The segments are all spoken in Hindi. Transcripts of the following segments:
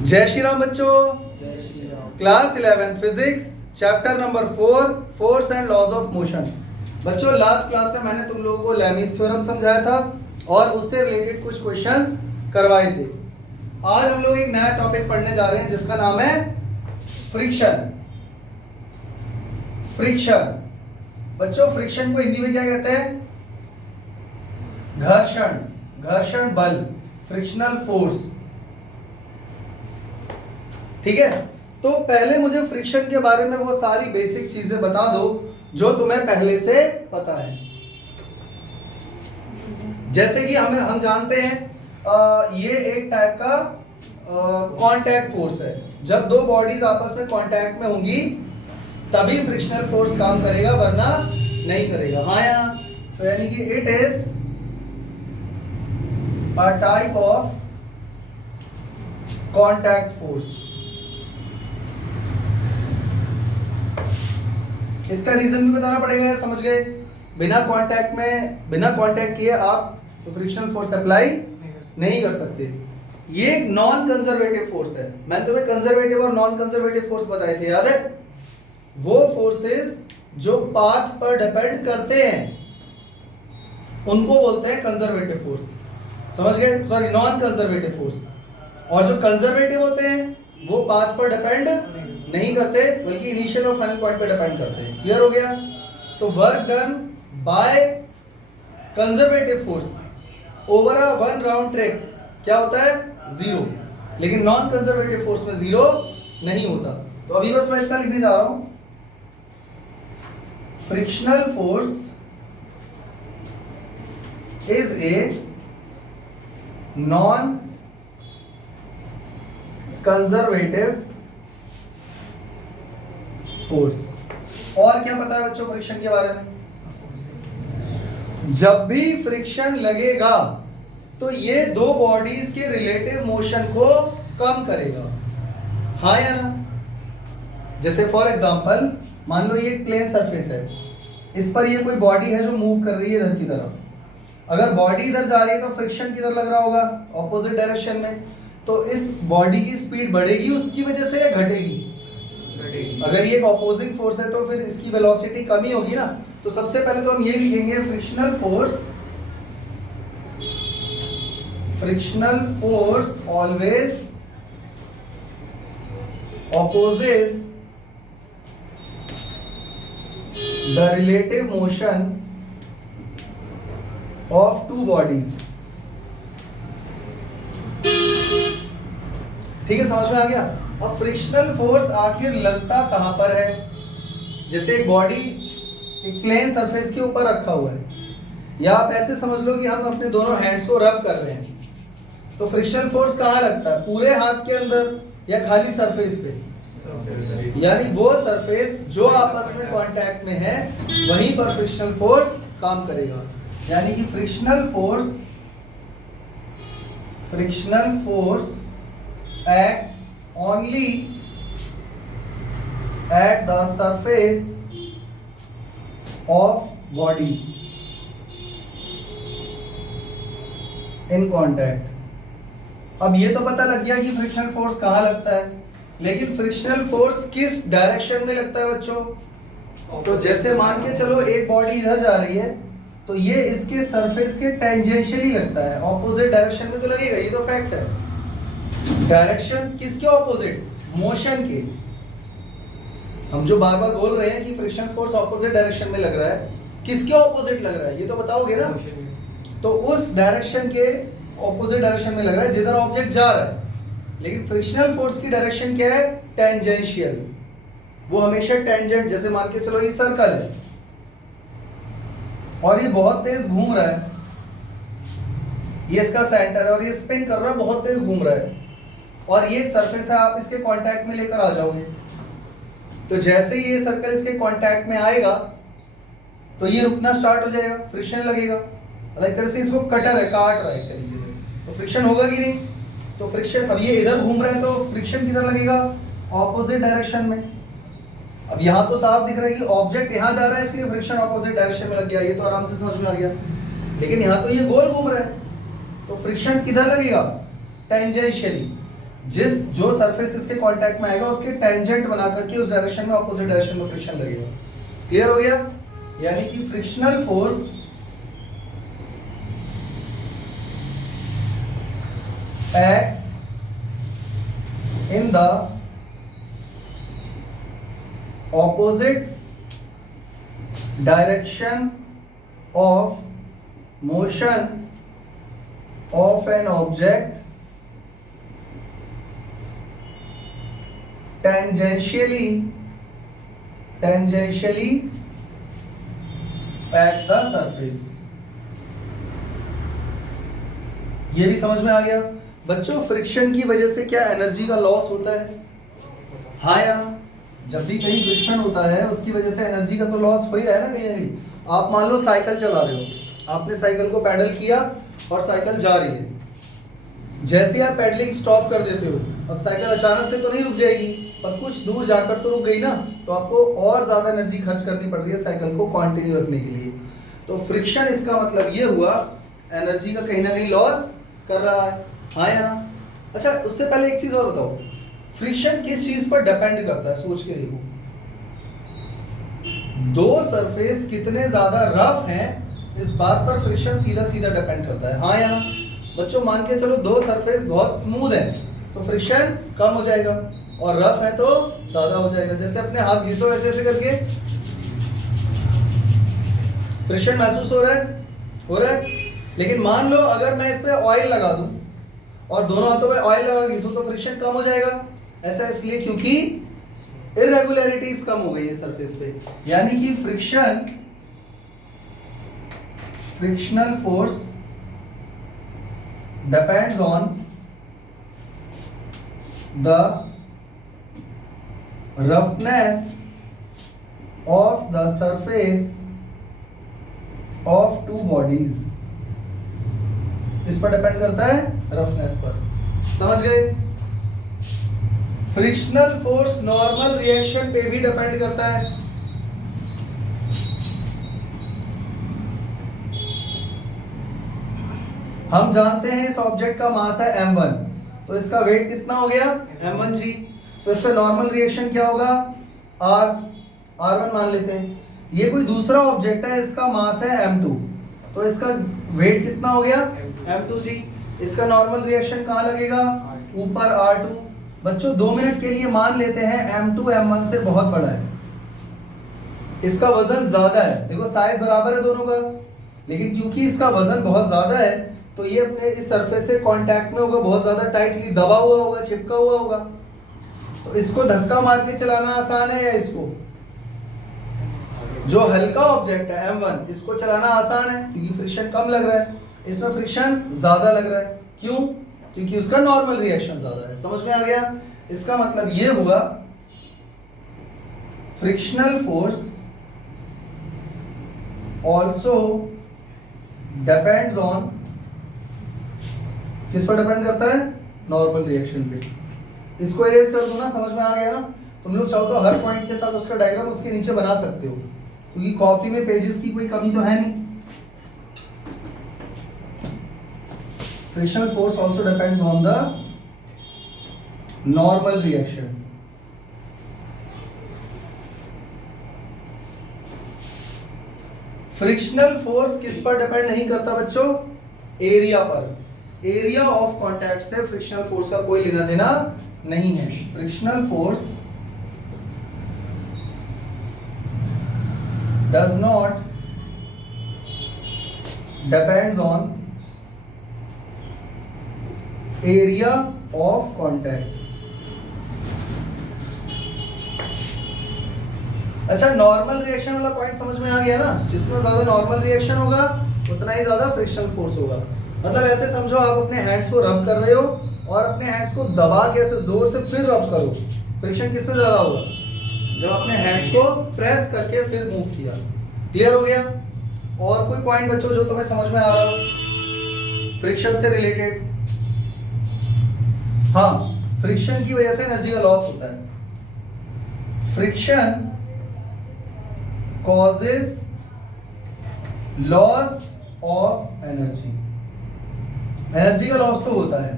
जय श्री राम बच्चों। Class 11 physics chapter number 4 force and laws of motion. बच्चों लास्ट क्लास में मैंने तुम लोगों को लेमीज थ्योरम समझाया था और उससे रिलेटेड कुछ क्वेश्चंस करवाए थे। आज हम लोग एक नया टॉपिक पढ़ने जा रहे हैं जिसका नाम है फ्रिक्शन। फ्रिक्शन बच्चों, फ्रिक्शन को हिंदी में क्या कहते हैं? घर्षण, घर्षण बल, फ्रिक्शनल फोर्स। ठीक है, तो पहले मुझे फ्रिक्शन के बारे में वो सारी बेसिक चीजें बता दो जो तुम्हें पहले से पता है। जैसे कि हम जानते हैं ये एक टाइप का कांटेक्ट फोर्स है। जब दो बॉडीज आपस में कांटेक्ट में होंगी तभी फ्रिक्शनल फोर्स काम करेगा, वरना नहीं करेगा। हाँ या ना? तो यानी कि it is a type of contact force. इसका रीजन भी बताना पड़ेगा, समझ गए? बिना कांटेक्ट किए आप फ्रिक्शनल फोर्स अप्लाई नहीं कर सकते। ये एक नॉन कंजर्वेटिव फोर्स है। मैंने तुम्हें कंजर्वेटिव और नॉन कंजर्वेटिव फोर्स बताए थे, याद है? वो फोर्सेस जो पाथ पर डिपेंड करते हैं उनको बोलते हैं कंजर्वेटिव फोर्स। समझ गए? Sorry, non conservative force. और जो कंजर्वेटिव होते हैं वो पाथ पर डिपेंड नहीं करते बल्कि इनिशियल और फाइनल पॉइंट पे डिपेंड करते हैं। क्लियर हो गया? तो work done by conservative force over a one round trip क्या होता है? जीरो। लेकिन नॉन कंजर्वेटिव फोर्स में जीरो नहीं होता। तो अभी बस मैं इतना लिखने जा रहा हूं, frictional force is a non conservative force. और क्या पता है बच्चों फ्रिक्शन के बारे में? जब भी फ्रिक्शन लगेगा तो ये दो बॉडीज के रिलेटिव मोशन को कम करेगा। हाँ या ना? जैसे फॉर एग्जांपल मान लो ये एक प्लेन सरफेस है, इस पर ये कोई बॉडी है जो मूव कर रही है इधर की तरफ। अगर बॉडी इधर जा रही है तो फ्रिक्शन किधर लग रहा होगा? ऑपोजिट डायरेक्शन में। तो इस बॉडी की स्पीड बढ़ेगी उसकी वजह से या घटेगी? अगर ये एक ऑपोजिंग फोर्स है तो फिर इसकी वेलोसिटी कम ही होगी ना। तो सबसे पहले तो हम ये लिखेंगे, frictional force always opposes the relative motion of two bodies। ठीक है, समझ में आ गया? अब फ्रिक्शनल फोर्स आखिर लगता कहां पर है? जैसे एक बॉडी एक प्लेन सरफेस के ऊपर रखा हुआ है, या आप ऐसे समझ लो कि हम अपने दोनों हैंड्स को रब कर रहे हैं, तो फ्रिक्शनल फोर्स कहां लगता है? पूरे हाथ के अंदर या खाली सरफेस पे? यानी वो सरफेस जो आपस में कांटेक्ट में है वहीं पर फ्रिक्शनल फोर्स काम करेगा। यानी कि frictional force acts only at the surface of bodies in contact। अब ये तो पता लग गया कि फ्रिक्शनल फोर्स कहाँ लगता है, लेकिन फ्रिक्शनल फोर्स किस डायरेक्शन में लगता है बच्चों? तो जैसे मान के चलो एक बॉडी इधर जा रही है तो ये इसके सरफेस के टेंजेंशियली लगता है, ऑपोजिट डायरेक्शन में तो लगेगा, ये तो फैक्ट है। डायरेक्शन किसके ऑपोजिट? मोशन के। हम जो बार बार बोल रहे हैं कि फ्रिक्शन फोर्स ऑपोजिट डायरेक्शन में लग रहा है, किसके ऑपोजिट लग रहा है ये तो बताओगे ना? तो उस डायरेक्शन के ऑपोजिट डायरेक्शन में लग रहा है जिधर ऑब्जेक्ट जा रहा है। लेकिन फ्रिक्शनल फोर्स की डायरेक्शन क्या है? टेंजेंशियल। वो हमेशा टेंजेंट, जैसे मान के चलो ये सर्कल है और ये बहुत तेज घूम रहा है, ये इसका सेंटर है और ये स्पिन कर रहा है, बहुत तेज घूम रहा है, और ये एक सरफेस है, आप इसके कांटेक्ट में लेकर आ जाओगे। तो जैसे ही ये सर्कल इसके कांटेक्ट में आएगा तो ये रुकना स्टार्ट हो जाएगा, फ्रिक्शन लगेगा। एक तरह से इसको कटर है, काट रहा है एक तरीके से, तो फ्रिक्शन होगा कि नहीं? तो फ्रिक्शन, अब ये इधर घूम रहा है तो फ्रिक्शन किधर लगेगा? ऑपोजिट डायरेक्शन में। अब यहाँ तो साफ दिख रहा है कि ऑब्जेक्ट यहाँ जा रहा है इसलिए फ्रिक्शन ऑपोजिट डायरेक्शन में लग गया, ये तो आराम से समझ में आ गया। लेकिन यहाँ तो ये गोल घूम रहा है तो फ्रिक्शन किधर लगेगा? टेंजेंशियली। जो सरफेस इसके कांटेक्ट में आएगा उसके टेंजेंट बना करके उस डायरेक्शन में ऑपोजिट डायरेक्शन में फ्रिक्शन लगेगा। क्लियर हो गया? यानी कि frictional force acts in the opposite direction of motion of an object tangentially at the surface। ये भी समझ में आ गया बच्चों? फ्रिक्शन की वजह से क्या एनर्जी का लॉस होता है? हाँ या ना? जब भी कहीं फ्रिक्शन होता है उसकी वजह से एनर्जी का तो लॉस हो ही रहा है ना कहीं ना कहीं। आप मान लो साइकिल चला रहे हो, आपने साइकिल को पैडल किया और साइकिल जा रही है। जैसे आप पैडलिंग स्टॉप कर देते हो, अब साइकिल अचानक से तो नहीं रुक जाएगी, पर कुछ दूर जाकर तो रुक गई ना, तो आपको और ज़्यादा एनर्जी खर्च करनी पड़ रही है साइकिल को कंटिन्यू रखने के लिए। तो फ्रिक्शन इसका मतलब ये हुआ एनर्जी का कहीं ना कहीं लॉस कर रहा है। हाँ या ना? अच्छा, उससे पहले एक चीज और बताओ, फ्रिक्शन किस चीज पर डिपेंड करता है? सोच के देखो, दो सरफेस कितने ज्यादा रफ हैं इस बात पर फ्रिक्शन सीधा सीधा डिपेंड करता है। हाँ या ना? बच्चों मान के चलो दो सरफेस बहुत स्मूथ है तो फ्रिक्शन कम हो जाएगा, और रफ है तो ज्यादा हो जाएगा। जैसे अपने हाथ घिसो ऐसे ऐसे करके, फ्रिक्शन महसूस हो रहा है। लेकिन मान लो अगर मैं इस पे ऑयल लगा दूं और दोनों हाथों पे ऑयल लगा घिसूं तो फ्रिक्शन कम हो जाएगा। ऐसा इसलिए क्योंकि इरेगुलरिटीज कम हो गई है सरफेस पे। यानी कि frictional force depends on the roughness of the surface of two bodies. इस पर डिपेंड करता है, रफनेस पर। समझ गए? फ्रिक्शनल फोर्स नॉर्मल रिएक्शन पे भी डिपेंड करता है। हम जानते हैं इस ऑब्जेक्ट का मास है m1, तो इसका वेट कितना हो गया? m1 g। तो इसका नॉर्मल रिएक्शन क्या होगा? r1 मान लेते हैं। ये कोई दूसरा ऑब्जेक्ट है, इसका मास है m2, तो इसका वेट कितना हो गया? m2g। इसका नॉर्मल रिएक्शन कहाँ लगेगा? ऊपर r2। बच्चों 2 मिनट के लिए मान लेते हैं m2 m1 से बहुत बड़ा है, इसका वजन ज्यादा है। देखो साइज बराबर है दोनों का, लेकिन क्योंकि इसका वजन बहुत ज्यादा है तो ये अपने इस सरफेस से कांटेक्ट में होगा, बहुत ज्यादा टाइटली दबा हुआ होगा, चिपका हुआ होगा। तो इसको धक्का मार के चलाना आसान है या इसको? जो हल्का ऑब्जेक्ट है m1, इसको चलाना आसान है क्योंकि फ्रिक्शन कम लग रहा है। इसमें फ्रिक्शन ज्यादा लग रहा है। क्यों? क्योंकि उसका नॉर्मल रिएक्शन ज्यादा है। समझ में आ गया? इसका मतलब ये हुआ frictional force also depends on, किस पर डिपेंड करता है? नॉर्मल रिएक्शन पे। इसको इरेज कर दो ना, समझ में आ गया ना? तुम लोग चाहो तो हर पॉइंट के साथ उसका डायग्राम उसके नीचे बना सकते हो, क्योंकि कॉपी में पेजेस की कोई कमी तो है नहीं। Frictional force also depends on the normal reaction. Frictional force किस पर डिपेंड नहीं करता बच्चों? एरिया पर। एरिया ऑफ कांटेक्ट से फ्रिक्शनल फोर्स का कोई लेना देना नहीं है। Frictional force does not depends on area of contact। अच्छा, नॉर्मल रिएक्शन वाला पॉइंट समझ में आ गया ना? जितना ज्यादा नॉर्मल रिएक्शन होगा उतना ही ज्यादा फ्रिक्शनल फोर्स होगा। मतलब ऐसे समझो आप अपने हैंड्स को रब कर रहे हो और अपने हैंड्स को दबा के ऐसे जोर से फिर रब करो, फ्रिक्शन किस में ज्यादा होगा? जब अपने हैंड्स को प्रेस करके फिर मूव किया। क्लियर हो गया? और कोई पॉइंट बच्चों जो तुम्हें समझ में आ रहा हो फ्रिक्शन से रिलेटेड? हाँ, फ्रिक्शन की वजह से एनर्जी का लॉस होता है। Friction causes loss of energy। Energy का लॉस तो होता है,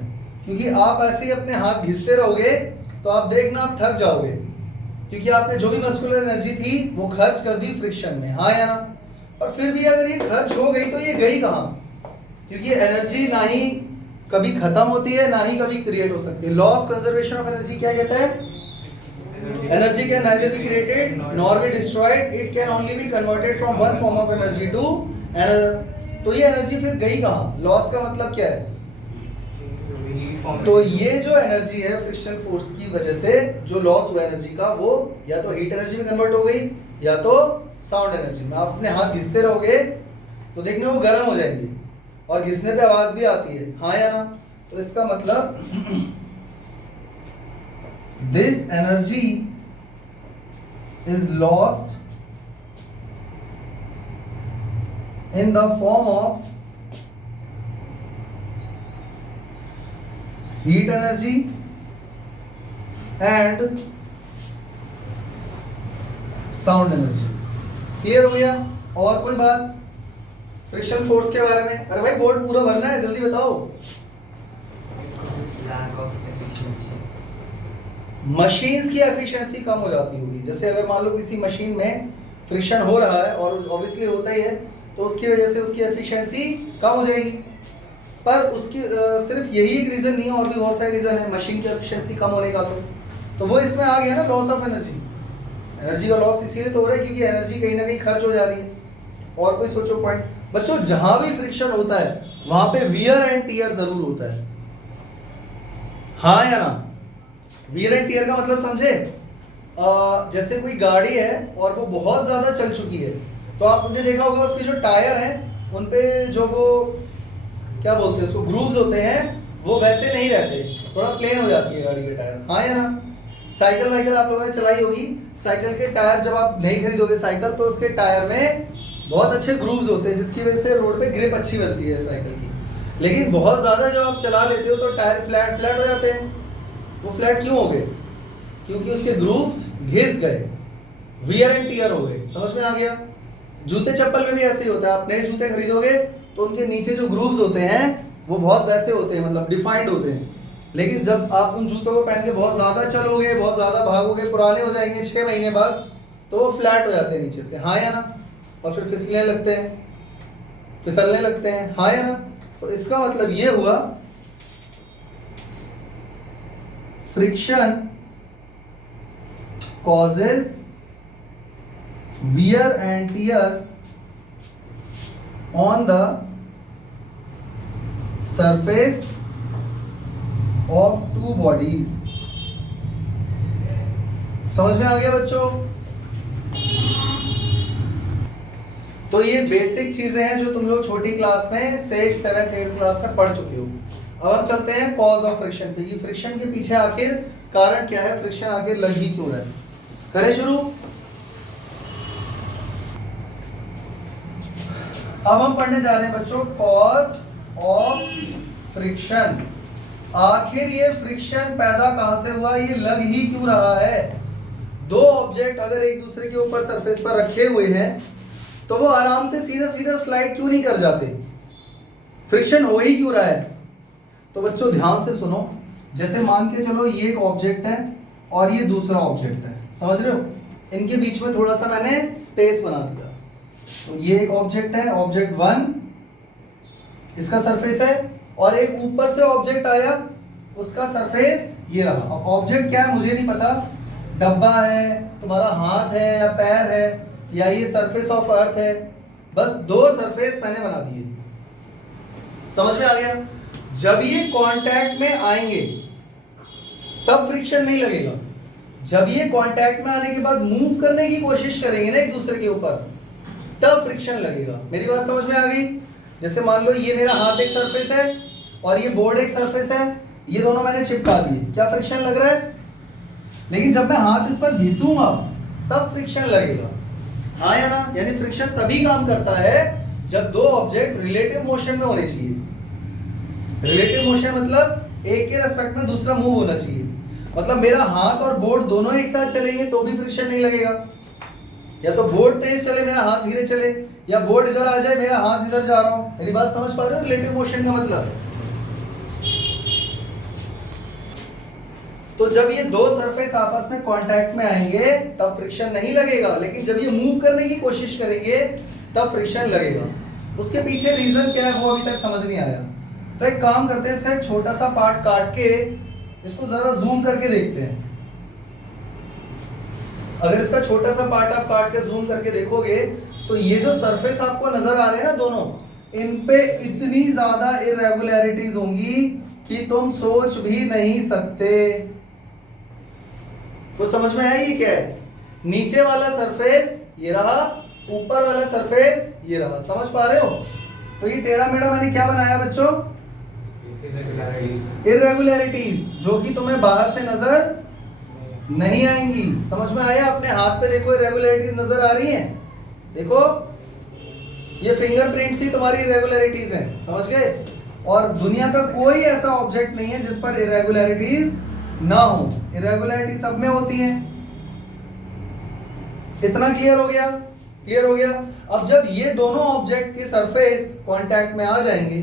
क्योंकि आप ऐसे ही अपने हाथ घिसते रहोगे तो आप देखना आप थक जाओगे, क्योंकि आपने जो भी मस्कुलर एनर्जी थी वो खर्च कर दी फ्रिक्शन में, हाँ या ना। और फिर भी अगर ये खर्च हो गई तो ये गई कहाँ, क्योंकि एनर्जी ना ही कभी खत्म होती है ना ही कभी क्रिएट हो सकती है। Law of conservation of energy क्या कहता है? Energy can neither be created nor be destroyed, it can only be converted from one form of energy to another। तो ये एनर्जी फिर गई कहाँ? लॉस का मतलब क्या है? तो ये जो एनर्जी है फ्रिक्शनल फोर्स की वजह से जो लॉस हुआ एनर्जी का, वो या तो हीट एनर्जी में कन्वर्ट हो गई या तो साउंड एनर्जी में। आप अपने हाथ घिसते रहोगे तो देखने वो गर्म हो जाएंगे और घिसने पे आवाज भी आती है, हाँ या ना। तो इसका मतलब this energy is lost in the form of heat energy and sound energy। Clear हो गया? और कोई बात फ्रिक्शन फोर्स के बारे में? अरे भाई बोर्ड पूरा भरना है, जल्दी बताओ। मशीन्स की एफिशिएंसी कम हो जाती होगी। जैसे अगर मान लो किसी मशीन में फ्रिक्शन हो रहा है और ऑब्वियसली होता ही है, तो उसकी वजह से उसकी एफिशिएंसी कम हो जाएगी। पर उसकी सिर्फ यही एक रीज़न नहीं है, और भी बहुत सारे रीज़न है मशीन की एफिशिएंसी कम होने का। तो वो इसमें आ गया ना, लॉस ऑफ एनर्जी। एनर्जी का लॉस इसीलिए तो हो रहा है क्योंकि एनर्जी कहीं ना कहीं खर्च हो जा रही है। और कोई सोचो पॉइंट बच्चों, जहां भी फ्रिक्शन होता है वहां पे वियर एंड टियर जरूर होता है, हाँ या ना। वियर एंड टियर का मतलब समझे? जैसे कोई गाड़ी है और वो बहुत ज्यादा चल चुकी है, तो आपने देखा होगा उसके जो टायर हैं उन पे जो वो क्या बोलते हैं उसको, ग्रूव्स होते हैं, वो वैसे नहीं रहते, थोड़ा प्लेन हो जाती है गाड़ी के टायर, हाँ या ना। साइकिल वाइकिल आप लोगों ने चलाई होगी, साइकिल के टायर जब आप नहीं खरीदोगे साइकिल तो उसके टायर में बहुत अच्छे ग्रूव्स होते हैं जिसकी वजह से रोड पे ग्रिप अच्छी बनती है साइकिल की। लेकिन बहुत ज़्यादा जब आप चला लेते हो तो टायर फ्लैट फ्लैट हो जाते हैं। वो फ्लैट क्यों हो गए? क्योंकि उसके ग्रूव्स घिस गए, वियर एंड टियर हो गए। समझ में आ गया? जूते चप्पल में भी ऐसे ही होता है। आप नए जूते खरीदोगे तो उनके नीचे जो ग्रूव्स होते हैं वो बहुत वैसे होते हैं, मतलब डिफाइंड होते हैं। लेकिन जब आप उन जूतों को पहन के बहुत ज़्यादा चलोगे, बहुत ज़्यादा भागोगे, पुराने हो जाएंगे 6 महीने बाद, तो वो फ्लैट हो जाते हैं नीचे से, हाँ या ना। और फिर फिसलने लगते हैं, हाँ या ना। तो इसका मतलब ये हुआ friction causes wear and tear on the surface of two bodies। समझ में आ गया बच्चों? तो ये बेसिक चीजें हैं जो तुम लोग छोटी क्लास में 6th 7th 8th क्लास में पढ़ चुके हो। अब हम चलते हैं कॉज ऑफ फ्रिक्शन पे, फ्रिक्शन के पीछे आखिर कारण क्या है, फ्रिक्शन आखिर लग ही क्यों रहा है। करें शुरू। अब हम पढ़ने जा रहे हैं बच्चों कॉज ऑफ फ्रिक्शन। आखिर ये फ्रिक्शन पैदा कहां से हुआ, ये लग ही क्यों रहा है। दो ऑब्जेक्ट अगर एक दूसरे के ऊपर सरफेस पर रखे हुए हैं तो वो आराम से सीधा सीधा स्लाइड क्यों नहीं कर जाते, फ्रिक्शन हो ही क्यों रहा है। तो बच्चों ध्यान से सुनो, जैसे मान के चलो ये एक ऑब्जेक्ट है और ये दूसरा ऑब्जेक्ट है, समझ रहे हो। इनके बीच में थोड़ा सा मैंने स्पेस बना दिया। तो ये एक ऑब्जेक्ट है, ऑब्जेक्ट 1, इसका सरफेस है, और एक ऊपर से ऑब्जेक्ट आया, उसका सरफेस ये रहा। अब ऑब्जेक्ट क्या है मुझे नहीं पता, डब्बा है, तुम्हारा हाथ है या पैर है, या ये सरफेस ऑफ अर्थ है। बस दो सरफेस मैंने बना दिए, समझ में आ गया। जब ये कांटेक्ट में आएंगे तब फ्रिक्शन नहीं लगेगा। जब ये कांटेक्ट में आने के बाद मूव करने की कोशिश करेंगे ना एक दूसरे के ऊपर, तब फ्रिक्शन लगेगा। मेरी बात समझ में आ गई? जैसे मान लो ये मेरा हाथ एक सरफेस है और ये बोर्ड एक सरफेस है, ये दोनों मैंने चिपका दिए, क्या फ्रिक्शन लग रहा है? लेकिन जब मैं हाथ इस पर घिसूंगा तब फ्रिक्शन लगेगा, हाँ या ना। यानी फ्रिक्शन तभी काम करता है जब दो ऑब्जेक्ट रिलेटिव मोशन में होने चाहिए। रिलेटिव मोशन मतलब एक के रेस्पेक्ट में दूसरा मूव होना चाहिए। मतलब मेरा हाथ और बोर्ड दोनों एक साथ चलेंगे तो भी फ्रिक्शन नहीं लगेगा। या तो बोर्ड तेज चले मेरा हाथ धीरे चले, या बोर्ड इधर आ जाए मेरा हाथ इधर जा रहा हूं। मेरी बात समझ पा रहे हो? रिलेटिव मोशन का मतलब तो जब ये दो सरफेस आपस में कांटेक्ट में आएंगे तब फ्रिक्शन नहीं लगेगा, लेकिन जब ये मूव करने की कोशिश करेंगे तब फ्रिक्शन लगेगा। उसके पीछे रीजन क्या है वो अभी तक समझ नहीं आया। तो एक काम करते हैं, इसका एक छोटा सा पार्ट काट के इसको जरा जूम करके देखते हैं। अगर इसका छोटा सा पार्ट आप काट के जूम करके देखोगे तो ये जो सरफेस आपको नजर आ रहे हैं ना दोनों, इन पे इतनी ज्यादा इरेगुलरिटीज होंगी कि तुम सोच भी नहीं सकते। तो समझ में आया ये क्या है? नीचे वाला सरफेस ये रहा, ऊपर वाला सरफेस ये रहा, समझ पा रहे हो? तो ये टेढ़ा मेढ़ा मैंने क्या बनाया बच्चों? इरेगुलरिटीज, जो कि तुम्हें बाहर से नजर नहीं आएंगी। समझ में आया? अपने हाथ पे देखो इरेगुलरिटीज नजर आ रही हैं, देखो ये फिंगरप्रिंट्स ही तुम्हारी इरेगुलरिटीज हैं, समझ गए? और दुनिया का कोई ऐसा ऑब्जेक्ट नहीं है जिस पर इरेगुलरिटीज ना हो, इरेगुलरिटी सब में होती हैं। इतना क्लियर हो गया? क्लियर हो गया। अब जब ये दोनों ऑब्जेक्ट के सरफेस कांटेक्ट में आ जाएंगे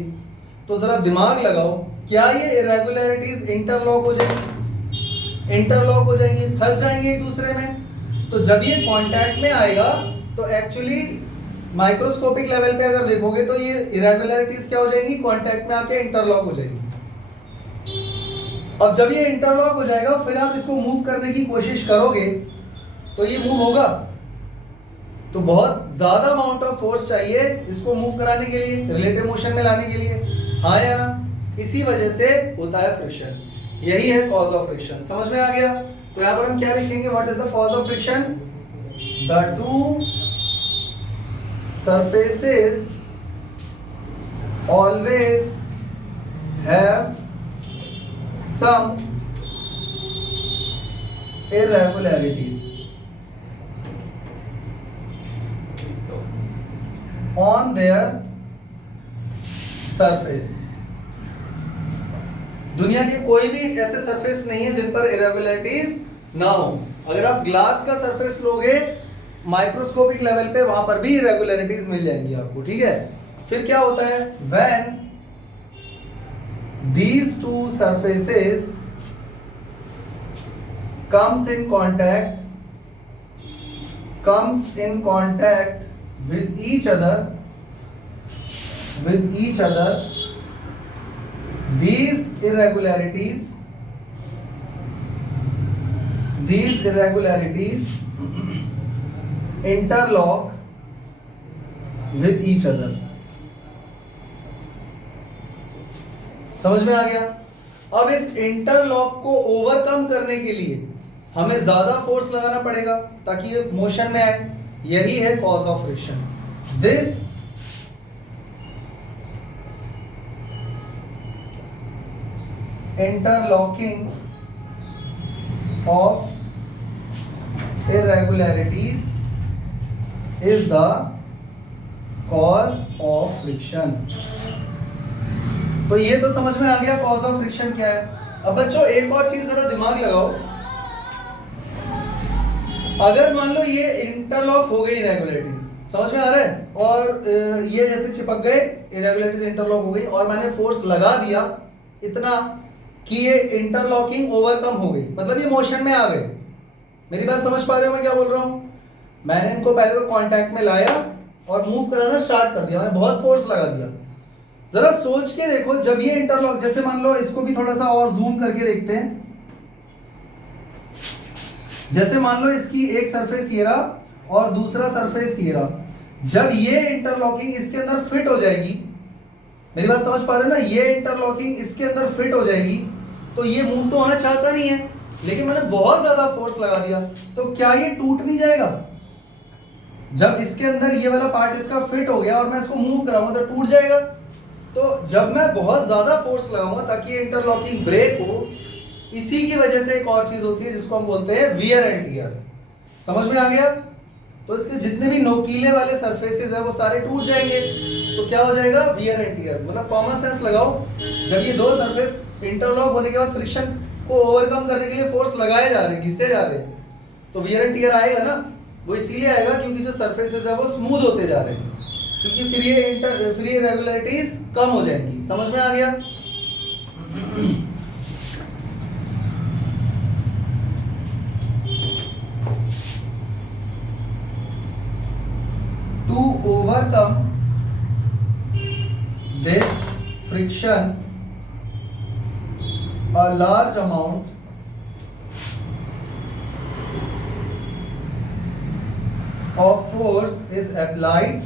तो जरा दिमाग लगाओ, क्या ये इरेगुलरिटीज इंटरलॉक हो जाएंगी? इंटरलॉक हो जाएंगी, फंस जाएंगे एक दूसरे में। तो जब ये कांटेक्ट में आएगा तो एक्चुअली माइक्रोस्कोपिक लेवल पे अगर देखोगे तो ये इरेगुलरिटीज क्या हो जाएंगी? कांटेक्ट में आके इंटरलॉक हो जाएंगी। अब जब ये इंटरलॉक हो जाएगा फिर आप इसको मूव करने की कोशिश करोगे तो ये मूव होगा। तो बहुत ज्यादा अमाउंट ऑफ फोर्स चाहिए इसको मूव कराने के लिए, रिलेटिव मोशन में लाने के लिए, हाँ या ना? इसी वजह से होता है फ्रिक्शन। यही है कॉज ऑफ फ्रिक्शन। समझ में आ गया? तो यहां पर हम क्या लिखेंगे? What is the cause of friction? The two surfaces always have some irregularities on their surface। दुनिया के कोई भी ऐसे सरफेस नहीं है जिन पर इरेगुलरिटीज ना हो। अगर आप ग्लास का सरफेस लोगे माइक्रोस्कोपिक लेवल पे, वहां पर भी इरेगुलरिटीज मिल जाएंगी आपको, ठीक है? फिर क्या होता है? When these two surfaces comes in contact with each other, these irregularities interlock with each other। समझ में आ गया? अब इस इंटरलॉक को ओवरकम करने के लिए हमें ज्यादा फोर्स लगाना पड़ेगा ताकि ये मोशन में आए। यही है cause of friction. This interlocking of irregularities is the cause of friction। तो ये तो समझ में आ गया कॉज ऑफ फ्रिक्शन क्या है। अब बच्चों एक और चीज जरा दिमाग लगाओ, अगर मान लो ये इंटरलॉक हो गई इरेगुलरिटीज, समझ में आ रहा है, और ये जैसे चिपक गए, इरेगुलरिटीज इंटरलॉक हो गई और मैंने फोर्स लगा दिया इतना कि ये इंटरलॉकिंग ओवरकम हो गई, मतलब ये मोशन में आ गए। मेरी बात समझ पा रहे हो मैं क्या बोल रहा हूं? मैंने इनको पहले तो कांटेक्ट में लाया और मूव कराना स्टार्ट कर दिया, मैंने बहुत फोर्स लगा दिया। जरा सोच के देखो, जब ये इंटरलॉक, जैसे मान लो इसको भी थोड़ा सा और जूम करके देखते हैं। जैसे मान लो इसकी एक सरफेस ये रहा और दूसरा सरफेस ये रहा, जब ये इंटरलॉकिंग इसके अंदर फिट हो जाएगी, मेरी बात समझ पा रहे हो ना? ये इंटरलॉकिंग इसके अंदर फिट हो जाएगी तो ये मूव तो होना चाहता नहीं है, लेकिन मैंने बहुत ज्यादा फोर्स लगा दिया, तो क्या ये टूट नहीं जाएगा? जब इसके अंदर ये वाला पार्ट इसका फिट हो गया और मैं इसको मूव कराऊंगा तो टूट जाएगा। तो जब मैं बहुत ज्यादा फोर्स लगाऊंगा ताकि इंटरलॉकिंग ब्रेक हो, इसी की वजह से एक और चीज होती है जिसको हम बोलते हैं वियर एंड टियर। समझ में आ गया? तो इसके जितने भी नोकीले वाले सरफेसेस है वो सारे टूट जाएंगे, तो क्या हो जाएगा? Wear and tear. मतलब कॉमन सेंस लगाओ, जब ये दो सरफेस इंटरलॉक होने के बाद फ्रिक्शन को ओवरकम करने के लिए फोर्स लगाए जा रहे हैं, घिसे जा रहे हैं, तो वियर एंड टियर आएगा ना। वो इसीलिए आएगा क्योंकि जो सरफेसेस है वो स्मूथ होते जा रहे हैं, क्योंकि फिर ये इरेगुलरिटीज कम हो जाएंगी। समझ में आ गया? overcome this friction, a large amount of force is applied,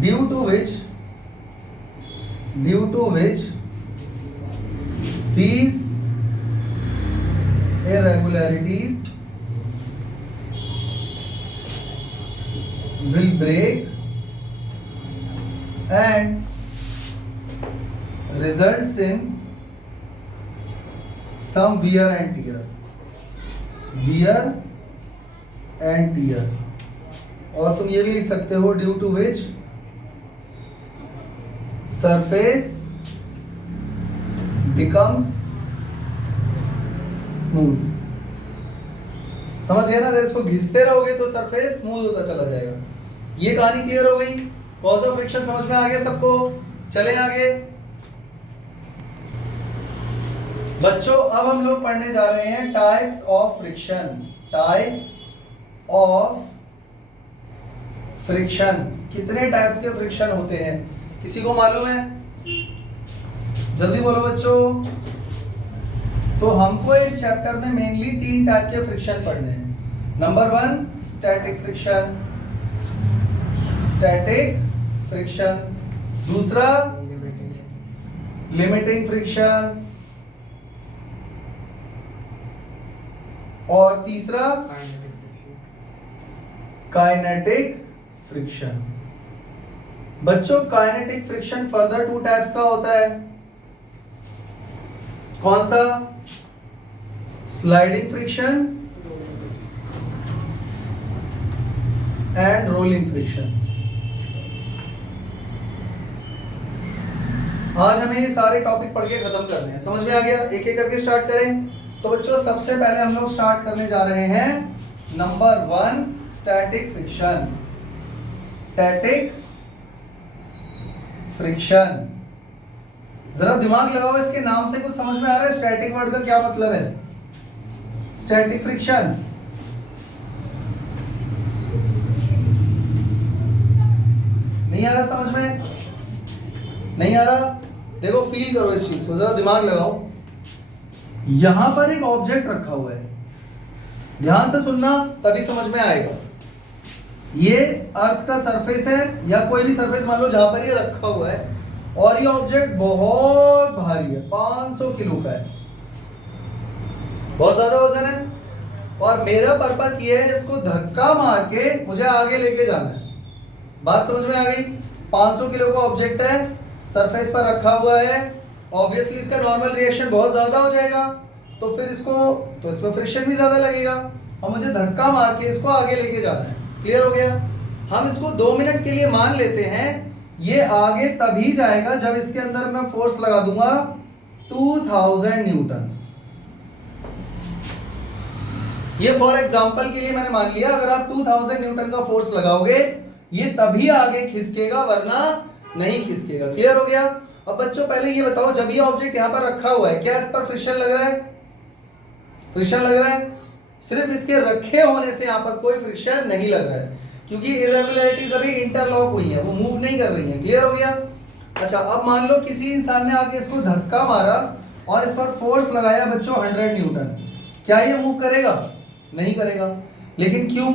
due to which these irregularities will break and results in some wear and tear. और तुम ये भी लिख सकते हो due to which surface becomes smooth. समझ गए ना? अगर इसको घिसते रहोगे तो सरफेस स्मूथ होता चला जाएगा। ये कहानी क्लियर हो गई? कॉज ऑफ फ्रिक्शन समझ में आ गया सबको? चलें आगे। बच्चों अब हम लोग पढ़ने जा रहे हैं types of friction. Types of friction, कितने टाइप्स के फ्रिक्शन होते हैं किसी को मालूम है? जल्दी बोलो बच्चों। तो हमको इस चैप्टर में मेनली 3 टाइप के फ्रिक्शन पढ़ने हैं। नंबर 1 स्टैटिक फ्रिक्शन, दूसरा लिमिटिंग फ्रिक्शन, और तीसरा काइनेटिक फ्रिक्शन। बच्चों काइनेटिक फ्रिक्शन फर्दर 2 टाइप्स का होता है। कौन सा? Sliding friction and rolling friction. आज हमें ये सारे टॉपिक पढ़ के खत्म करने हैं। समझ में आ गया? एक एक करके स्टार्ट करें। तो बच्चों सबसे पहले हम लोग स्टार्ट करने जा रहे हैं number 1 static friction. Static friction, जरा दिमाग लगाओ, इसके नाम से कुछ समझ में आ रहा है? स्टैटिक वर्ड का क्या मतलब है? स्टैटिक फ्रिक्शन नहीं आ रहा समझ में? नहीं आ रहा? देखो फील करो इस चीज को, जरा दिमाग लगाओ। यहां पर एक ऑब्जेक्ट रखा हुआ है, ध्यान से सुनना तभी समझ में आएगा। ये अर्थ का सरफेस है या कोई भी सरफेस मान लो जहां पर ये रखा हुआ है, और ये ऑब्जेक्ट बहुत भारी है, 500 किलो का है, बहुत ज्यादा वजन है। और मेरा पर्पस ये है इसको धक्का मार के मुझे आगे लेके जाना है। बात समझ में आ गई? 500 किलो का ऑब्जेक्ट है, सरफेस पर रखा हुआ है, ऑब्वियसली इसका नॉर्मल रिएक्शन बहुत ज्यादा हो जाएगा, तो फिर इसमें फ्रिक्शन भी ज्यादा लगेगा, और मुझे धक्का मार के इसको आगे लेके जाना है। क्लियर हो गया? हम इसको 2 मिनट के लिए मान लेते हैं। ये आगे तभी जाएगा जब इसके अंदर मैं फोर्स लगा दूंगा 2000 न्यूटन। ये फॉर एग्जांपल के लिए मैंने मान लिया, अगर आप 2000 न्यूटन का फोर्स लगाओगे ये तभी आगे खिसकेगा, वरना नहीं खिसकेगा। क्लियर हो गया? अब बच्चों पहले ये बताओ, जब ये ऑब्जेक्ट यहां पर रखा हुआ है क्या इस पर फ्रिक्शन लग रहा है? फ्रिक्शन लग रहा है? सिर्फ इसके रखे होने से यहां पर कोई फ्रिक्शन नहीं लग रहा है, क्योंकि इरेगुलरिटीज अभी इंटरलॉक हुई है, वो मूव नहीं कर रही है। क्लियर हो गया? अच्छा अब मान लो किसी इंसान ने आके इसको धक्का मारा और इस पर फोर्स लगाया बच्चों 100 न्यूटन, क्या ये मूव करेगा? नहीं करेगा। लेकिन क्यों?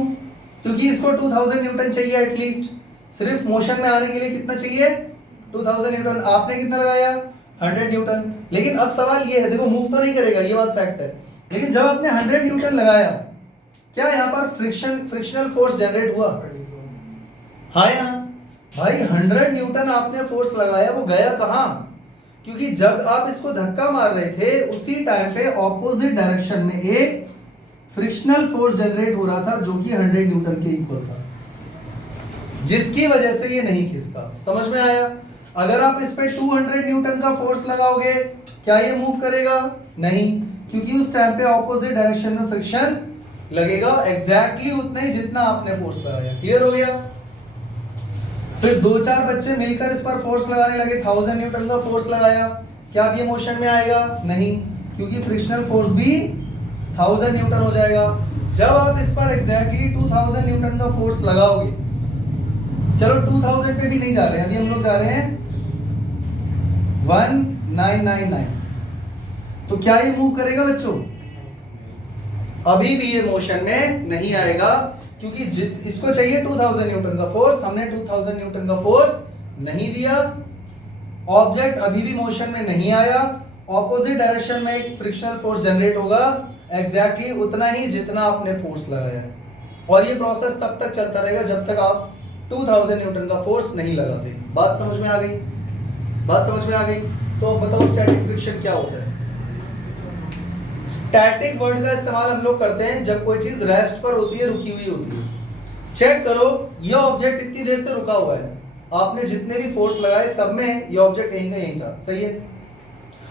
क्योंकि इसको 2000 न्यूटन चाहिए एटलीस्ट। सिर्फ मोशन में आने के लिए कितना चाहिए? 2000 न्यूटन। आपने कितना लगाया? 100 न्यूटन। लेकिन अब सवाल ये है, देखो मूव तो नहीं करेगा, ये बात फैक्ट है, लेकिन जब आपने 100 न्यूटन लगाया क्या यहाँ पर फ्रिक्शनल फोर्स जनरेट हुआ? हाँ या ना? भाई 100 न्यूटन आपने फोर्स लगाया, वो गया कहाँ? क्योंकि जब आप इसको धक्का मार रहे थे उसी टाइम पे ऑपोजिट डायरेक्शन में एक फ्रिक्शनल फोर्स जनरेट हो रहा था जो कि 100 न्यूटन के इक्वल था, जिसकी वजह से ये नहीं खिसका। समझ में आया? अगर आप इस पे 200 न्यूटन का फोर्स लगाओगे क्या ये मूव करेगा? नहीं, क्योंकि उस टाइम पे ऑपोजिट डायरेक्शन में फ्रिक्शन लगेगा एग्जैक्टली उतना ही जितना आपने फोर्स लगाया। क्लियर हो गया? फिर 2-4 बच्चे मिलकर इस पर फोर्स लगाने लगे, 1000 न्यूटन का फोर्स लगाया, क्या अब ये मोशन में आएगा? नहीं, क्योंकि फ्रिक्शनल फोर्स भी 1000 न्यूटन हो जाएगा। जब आप इस पर एग्जैक्टली 2000 न्यूटन का फोर्स लगाओगे चलो 2000 पे भी नहीं जा रहे हैं, अभी हम लोग जा रहे हैं 1999। तो क्या ये मूव करेगा बच्चों? अभी भी ये मोशन में नहीं आएगा, क्योंकि इसको चाहिए 2000 न्यूटन का फोर्स, हमने 2000 न्यूटन का फोर्स नहीं दिया। ऑब्जेक्ट अभी भी मोशन में नहीं आया। ऑपोजिट डायरेक्शन में एक फ्रिक्शनल फोर्स जनरेट होगा, एग्जैक्टली उतना ही जितना आपने फोर्स लगाया है। और ये प्रोसेस तब तक चलता रहेगा जब तक आप 2000 न्यूटन का फोर्स नहीं लगाते। बात समझ में आ गई? बात समझ में आ गई? तो बताओ स्टैटिक फ्रिक्शन क्या होता है? स्टैटिक वर्ड का इस्तेमाल हम लोग करते हैं जब कोई चीज रेस्ट पर होती है, रुकी हुई होती है। चेक करो, ये ऑब्जेक्ट इतनी देर से रुका हुआ है, आपने जितने भी फोर्स लगाए सब में ये ऑब्जेक्ट यहीं का यहीं था, सही है।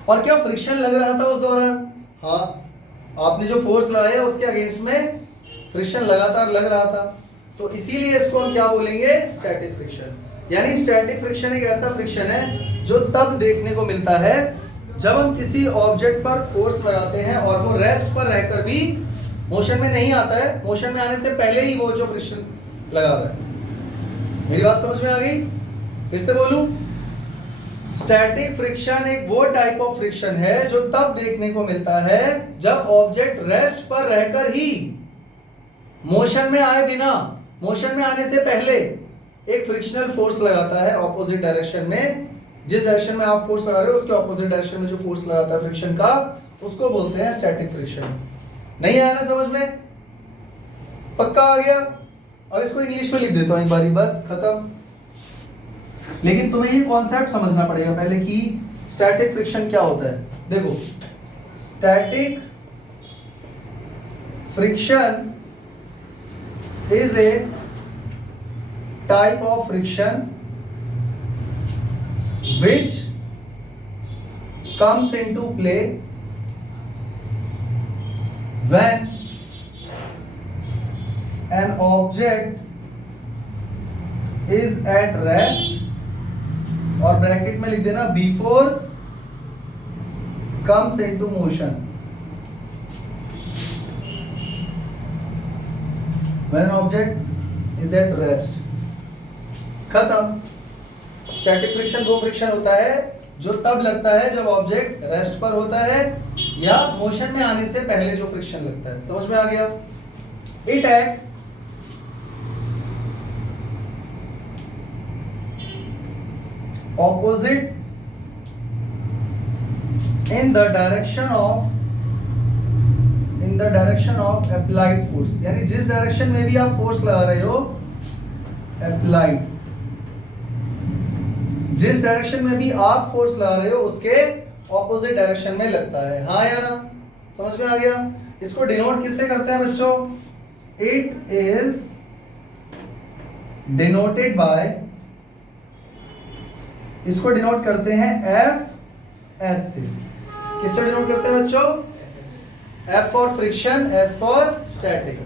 और क्या फ्रिक्शन लग रहा था उस दौरान? हाँ, आपने जो फोर्स लगाया उसके अगेंस्ट में फ्रिक्शन लगातार लग रहा था, तो इसीलिए इसको हम क्या बोलेंगे? Static friction. यानी स्टैटिक फ्रिक्शन एक ऐसा फ्रिक्शन है जो तब देखने को मिलता है जब हम किसी ऑब्जेक्ट पर फोर्स लगाते हैं और वो रेस्ट पर रहकर भी मोशन में नहीं आता है, मोशन में आने से पहले ही वो जो फ्रिक्शन लगा रहा है। मेरी बात समझ में आ गई? फिर से बोलूं, स्टैटिक फ्रिक्शन एक वो टाइप ऑफ फ्रिक्शन है जो तब देखने को मिलता है जब ऑब्जेक्ट रेस्ट पर रहकर ही मोशन में आए बिना, मोशन में आने से पहले एक फ्रिक्शनल फोर्स लगाता है ऑपोजिट डायरेक्शन में। जिस डायरेक्शन में आप फोर्स लगा रहे हो उसके ऑपोजिट डायरेक्शन में जो फोर्स लगाता है फ्रिक्शन का, उसको बोलते हैं स्टैटिक फ्रिक्शन। नहीं आया ना समझ में? पक्का आ गया? अब इसको इंग्लिश में लिख देता हूं एक बारी, बस खत्म। लेकिन तुम्हें ये कॉन्सेप्ट समझना पड़ेगा पहले कि स्टैटिक फ्रिक्शन क्या होता है। देखो, static friction is a type of friction which comes into play when an object is at rest, और ब्रैकेट में लिख देना before comes into motion। when an object is at rest, खत्म। स्टैटिक फ्रिक्शन वो फ्रिक्शन होता है जो तब लगता है जब ऑब्जेक्ट रेस्ट पर होता है या मोशन में आने से पहले जो फ्रिक्शन लगता है। समझ में आ गया? It acts opposite in the direction of applied force, यानी जिस डायरेक्शन में भी आप फोर्स लगा रहे हो, अप्लाइड, जिस डायरेक्शन में भी आप फोर्स लगा रहे हो उसके ऑपोजिट डायरेक्शन में लगता है। हाँ या ना? समझ में आ गया? इसको डिनोट किससे करते हैं बच्चों? इट इज डिनोटेड बाय, इसको डिनोट करते हैं एफ एस से। किससे डिनोट करते हैं बच्चों? F for friction, S for static.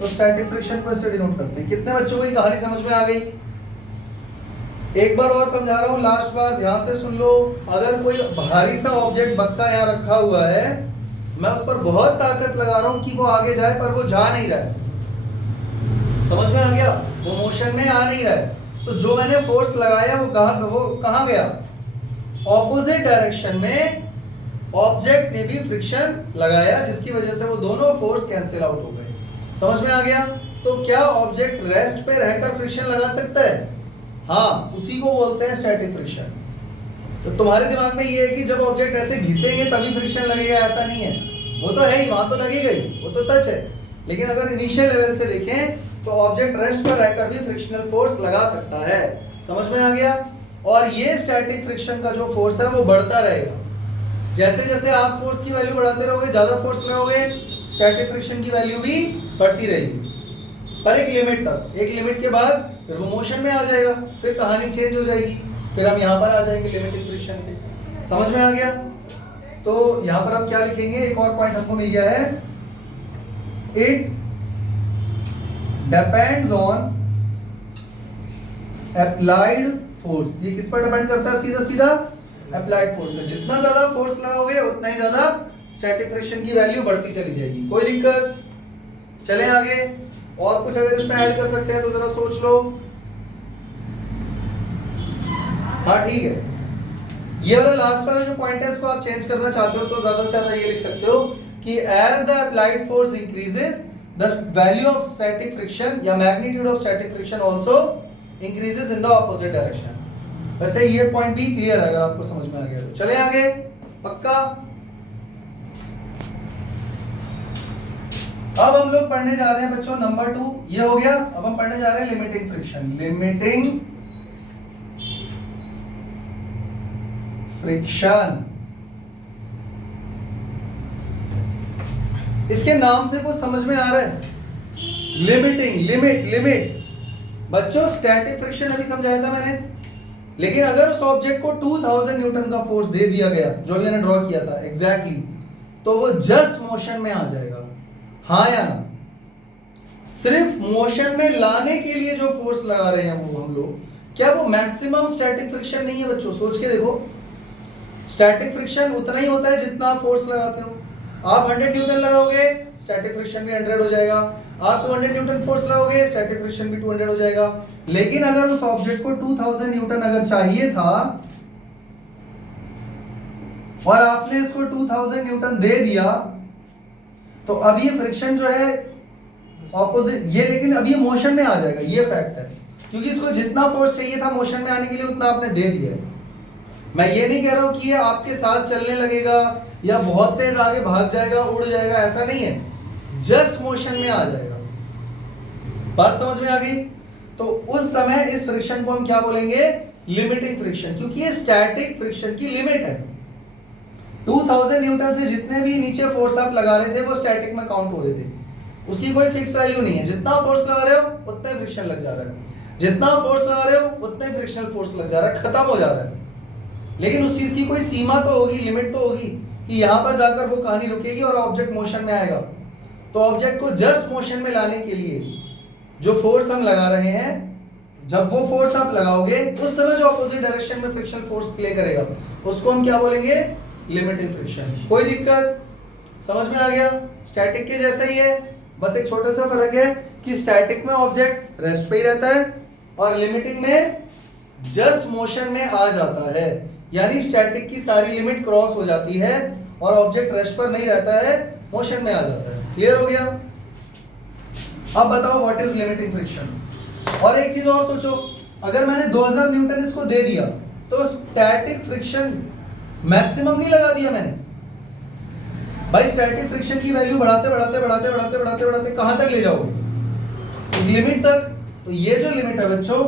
तो स्टैटिक फ्रिक्शन को इससे डिनोट करते हैं। कितने बच्चों को ये कहानी समझ में आ गई? एक बार और समझा रहा हूं, लास्ट बार ध्यान से सुन लो। अगर कोई भारी सा ऑब्जेक्ट बक्सा यहाँ रखा हुआ है, मैं उस पर बहुत ताकत लगा रहा हूं कि वो आगे जाए, पर वो जा नहीं रहा है। समझ में आ गया? वो मोशन में आ नहीं रहा है। तो जो मैंने फोर्स लगाया वो कहाँ गया? ऑपोजिट डायरेक्शन में ऑब्जेक्ट ने भी फ्रिक्शन लगाया, जिसकी वजह से वो दोनों फोर्स कैंसिल आउट हो गए। समझ में आ गया? तो क्या ऑब्जेक्ट रेस्ट पे रहकर फ्रिक्शन लगा सकता है? हाँ, उसी को बोलते हैं स्टैटिक फ्रिक्शन। तो तुम्हारे दिमाग में ये है कि जब ऑब्जेक्ट ऐसे घिसेंगे तभी फ्रिक्शन लगेगा, ऐसा नहीं है। वो तो है ही, वहां तो लगेगा ही, वो तो सच है। लेकिन अगर इनिशियल लेवल से देखें तो ऑब्जेक्ट रेस्ट पर रहकर भी फ्रिक्शनल फोर्स लगा सकता है। समझ में आ गया? और ये स्टैटिक फ्रिक्शन का जो फोर्स है वो बढ़ता रहेगा। जैसे जैसे आप फोर्स की वैल्यू बढ़ाते रहोगे, ज्यादा फोर्स लगाओगे, स्टैटिक फ्रिक्शन की वैल्यू भी बढ़ती रहेगी, पर एक लिमिट तक। एक लिमिट के बाद फिर वो मोशन में आ जाएगा, फिर कहानी चेंज हो जाएगी, फिर हम यहाँ पर आ जाएंगे लिमिटिंग फ्रिक्शन पे। समझ में आ गया? तो यहाँ पर हम क्या लिखेंगे? एक और पॉइंट हमको मिल गया है, it depends on applied force. ये किस पर डिपेंड करता है? सीधा सीधा अप्लाइड फोर्स पे। जितना ज्यादा फोर्स लगाओगे उतना ही ज्यादा स्टैटिक फ्रिक्शन की वैल्यू बढ़ती चली जाएगी। कोई दिक्कत? चले आगे। और कुछ अगर इसमें ऐड कर सकते हैं तो जरा सोच लो। हाँ ठीक है, ये वाला लास्ट वाला जो पॉइंट है इसको आप चेंज करना चाहते हो तो ज्यादा से ज्यादा ये लिख सकते हो कि as the applied force increases the value of static friction या magnitude of static friction also increases in the opposite direction. वैसे ये पॉइंट भी क्लियर है अगर आपको समझ में आ गया तो। चले आगे, पक्का। अब हम लोग पढ़ने जा रहे हैं बच्चों नंबर 2, ये हो गया। अब हम पढ़ने जा रहे हैं लिमिटिंग फ्रिक्शन। लिमिटिंग फ्रिक्शन, इसके नाम से कुछ समझ में आ रहा है? लिमिटिंग, लिमिट बच्चों स्टैटिक फ्रिक्शन अभी समझाया था मैंने, लेकिन अगर उस ऑब्जेक्ट को 2000 न्यूटन का फोर्स दे दिया गया जो मैंने ड्रॉ किया था एग्जैक्टली, तो वो जस्ट मोशन में आ जाएगा, हाँ या ना? सिर्फ मोशन में लाने के लिए जो फोर्स लगा रहे हैं वो हम लोग, क्या वो मैक्सिमम स्टैटिक फ्रिक्शन नहीं है बच्चों? सोच के देखो, स्टैटिक फ्रिक्शन उतना ही होता है जितना आप फोर्स लगाते हो। आप 100 न्यूटन लगाओगे स्टैटिक फ्रिक्शन भी 100 हो जाएगा, आप 200 न्यूटन फोर्स लगाओगे स्टैटिक फ्रिक्शन भी 200 हो जाएगा। लेकिन अगर उस ऑब्जेक्ट को 2000 न्यूटन अगर चाहिए था और आपने इसको 2000 न्यूटन दे दिया, तो अब ये फ्रिक्शन जो है ऑपोजिट ये, लेकिन अब ये मोशन में आ जाएगा, ये फैक्ट है, क्योंकि इसको जितना फोर्स चाहिए था मोशन में आने के लिए उतना आपने दे दिया है। मैं ये नहीं कह रहा हूं कि ये आपके साथ चलने लगेगा या बहुत तेज आगे भाग जाएगा, उड़ जाएगा, ऐसा नहीं है, जस्ट मोशन में आ जाएगा। बात समझ में आ गई? तो उस समय इस फ्रिक्शन को हम क्या बोलेंगे? लिमिटिंग फ्रिक्शन, क्योंकि ये स्टैटिक फ्रिक्शन की लिमिट है। 2000 न्यूटन से जितने भी नीचे फोर्स आप लगा रहे थे वो स्टैटिक में काउंट हो रहे थे, उसकी कोई फिक्स वैल्यू नहीं है। जितना फोर्स लगा रहे हो उतना फ्रिक्शन लग जा रहा है, जितना फोर्स लगा रहे हो उतना फ्रिक्शनल फोर्स लग जा रहा है, खत्म हो जा रहा है। लेकिन उस चीज की कोई सीमा तो होगी, लिमिट तो होगी कि यहां पर जाकर वो कहानी रुकेगी और ऑब्जेक्ट मोशन में आएगा। तो ऑब्जेक्ट को जस्ट मोशन में लाने के लिए जो फोर्स हम लगा रहे हैं, जब वो फोर्स आप लगाओगे उस समय जो ऑपोजिट डायरेक्शन में फ्रिक्शनल फोर्स प्ले करेगा उसको हम क्या बोलेंगे? Limiting friction. कोई दिक्कत? समझ में आ गया? स्टैटिक के जैसा ही है, बस एक छोटा सा फर्क है कि स्टैटिक में ऑब्जेक्ट रेस्ट पे ही रहता है और लिमिटिंग में जस्ट मोशन में आ जाता है, यानी स्टैटिक की सारी लिमिट क्रॉस हो जाती है और ऑब्जेक्ट रेस्ट पर नहीं रहता है, मोशन में आ जाता है। क्लियर हो गया? अब बताओ व्हाट इज लिमिटिंग फ्रिक्शन। और एक चीज और सोचो, अगर मैंने 2000 न्यूटन इसको दे दिया तो स्टैटिक फ्रिक्शन मैक्सिमम नहीं लगा दिया मैंने भाई। स्टैटिक फ्रिक्शन की वैल्यू बढ़ाते बढ़ाते बढ़ाते बढ़ाते बढ़ाते बढ़ाते कहां तक ले जाओगे? लिमिट तक। तो ये जो लिमिट है बच्चों,